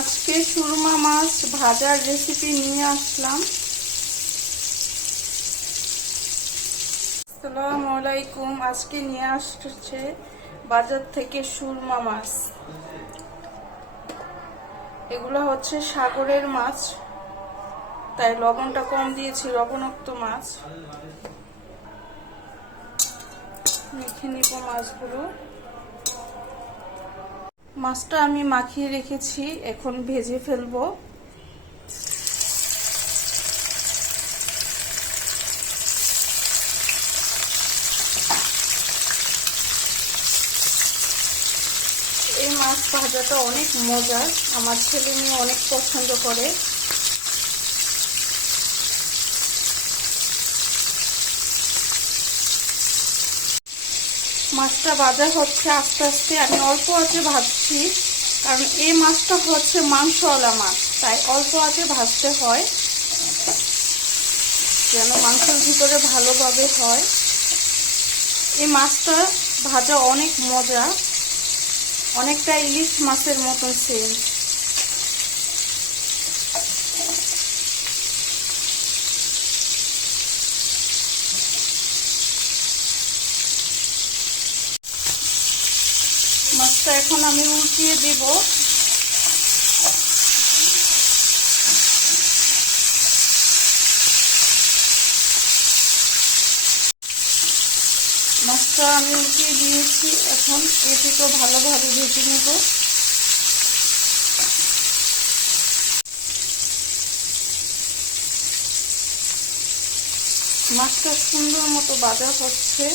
আজকে সুরমা মাছ ভাজার রেসিপি নিয়ে আসলাম। আসসালামু আলাইকুম। আজকে নিয়ে আসছে বাজার থেকে সুরমা মাছ। এগুলো হচ্ছে সাগরের মাছ, তাই লবণটা কম দিয়েছি। লবণাক্ত মাছ মেখে নিব মাছগুলো। মাছটা আমি মাখিয়ে রেখেছি, এখন ভেজে ফেলবো। এই মাছ ভাজাটা অনেক মজার, আমার ছেলে মেয়ে অনেক পছন্দ করে। মাছটা ভাজা হচ্ছে আস্তে আস্তে, আমি অল্প আঁচে ভাজছি, কারণ এই মাছটা হচ্ছে মাংসওয়ালা মাছ, তাই অল্প আঁচে ভাজতে হয় যেন মাংসের ভিতরে ভালোভাবে হয়। এই মাছটা ভাজা অনেক মজা, অনেকটা ইলিশ মাছের মতন সেম। মাছটা এখন আমি উল্টিয়ে দেব। মাছটা আমি উল্টিয়ে দিয়েছি, এখন এটিকে ভালোভাবে ভেজে নেব। মাছটা সুন্দর মতো ভাজা হচ্ছে।